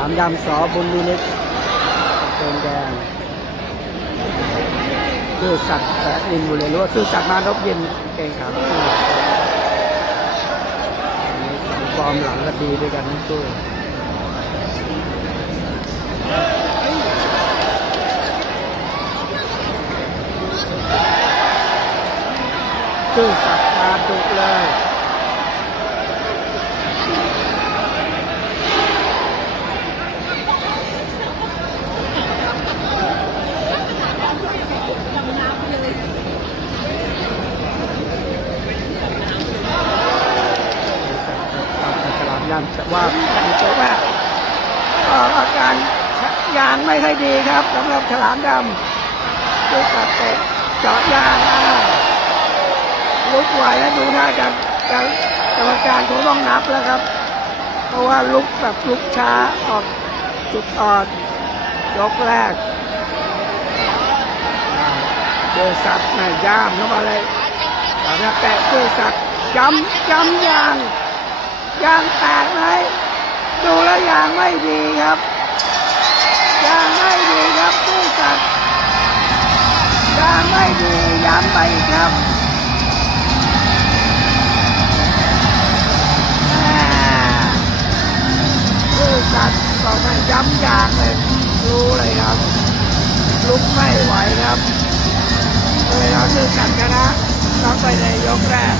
ามดำสอบุญมินิตเป็นแดงชื่อสัตว์แปดอินบุรีหรือว่าชื่อสัตว์มานพเย็นเก่งครับฟอร์มหลังก็ดีด้วยกันทั้งคู่ชื่อสัตว์มาดุาดยานแต่ว่าแต่ว่าอาการยางไม่ค่อยดีครับสำหรับฉลามดำดูกัดเตะเจาะยางลุกไหวแล้วดูท่าจะจะกรรมการคงต้องนับแล้วครับ เพราะว่าลุกแบบลุกช้าออกจุดอ่อนยกแรกเจอสัตว์แม่ย่ามเข้ามาเลยสามารถแตะเจอสัตว์ย้ำย้ำยาง ยางแตกไหมดูแล้วยางไม่ดีครับยางไม่ดีครับผู้สัตว์ยางไม่ดีย้ำไปครับแม่ผู้สัตว์ก็ไม่ย้ำยางเลยรู้เลยครับลุกไม่ไหวครับเลยเราชื่อสัตว์ชนะต้องไปในยกแรก